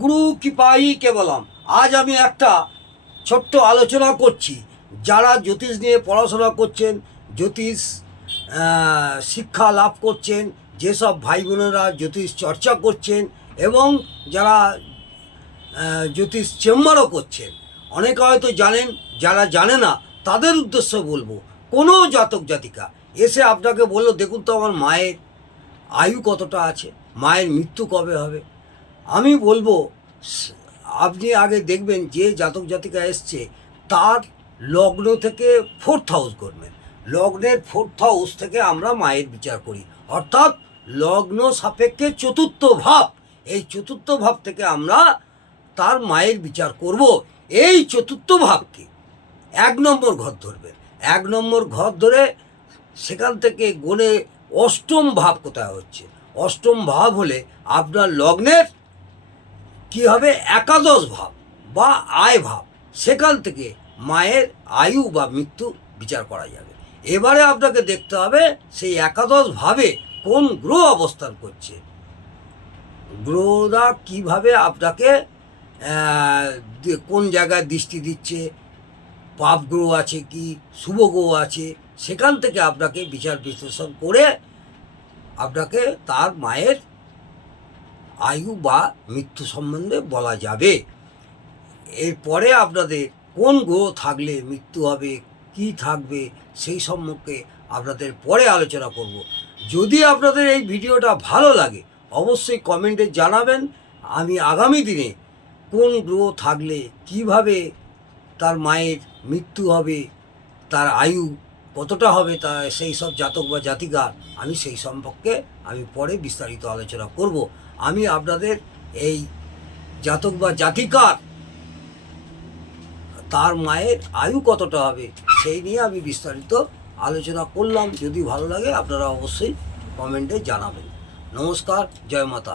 গুরু কৃপাই কেবলম। আজ আমি একটা ছোট্ট আলোচনা করছি। যারা জ্যোতিষ নিয়ে পড়াশোনা করছেন, জ্যোতিষ শিক্ষা লাভ করছেন, যেসব ভাই বোনেরা জ্যোতিষ চর্চা করছেন এবং যারা জ্যোতিষ চেম্বারও করছেন, অনেকে হয়তো জানেন, যারা জানে না তাদের উদ্দেশ্যে বলবো, কোনো জাতক জাতিকা এসে আপনাকে বললো, দেখুন তো আমার মায়ের আয়ু কতটা আছে, মায়ের মৃত্যু কবে হবে। আমি বলবো আপনি আগে দেখবেন যে জাতক জাতিকা এসছে তার লগ্ন থেকে 4th হাউস করবেন। লগ্নের 4th হাউস থেকে আমরা মায়ের বিচার করি, অর্থাৎ লগ্ন সাপেক্ষে 4th ভাব। এই 4th ভাব থেকে আমরা তার মায়ের বিচার করব। এই 4th ভাবকে 1 নম্বর ঘর ধরবেন। 1 নম্বর ঘর ধরে সেখান থেকে গণে 8ম ভাব কোথায় হচ্ছে। 8ম ভাব হলে আপনার লগ্নের কি হবে, একাদশ ভাব বা আয় ভাব। সেখান থেকে মায়ের আয়ু বা মৃত্যু বিচার করা যাবে। এবারে আপনাকে দেখতে হবে সেই একাদশ ভাবে কোন গ্রহ অবস্থান করছে, গ্রহরা কিভাবে আপনাকে কোন জায়গায় দৃষ্টি দিচ্ছে, পাপ গ্রহ আছে কি শুভ গ্রহ আছে, সেখান থেকে আপনাকে বিচার বিশ্লেষণ করে আপনাকে তার মায়ের আয়ু বা মৃত্যু সম্বন্ধে বলা যাবে। এরপরে আপনাদের কোন গ্রহ থাকলে মৃত্যু হবে, কি থাকবে, সেই সম্পর্কে আপনাদের পরে আলোচনা করব। যদি আপনাদের এই ভিডিওটা ভালো লাগে অবশ্যই কমেন্টে জানাবেন। আমি আগামী দিনে কোন গ্রহ থাকলে কিভাবে তার মায়ের মৃত্যু হবে, তার আয়ু কতটা হবে, তা সেই সব জাতক বা জাতিকার আমি সেই সম্পর্কে আমি পরে বিস্তারিত আলোচনা করব। আমি আপনাদের এই জাতক বা জাতিকার তার মায়ের আয়ু কতটা হবে সেই নিয়ে আমি বিস্তারিত আলোচনা করলাম। যদি ভালো লাগে আপনারা অবশ্যই কমেন্টে জানাবেন। নমস্কার, জয় মাতা।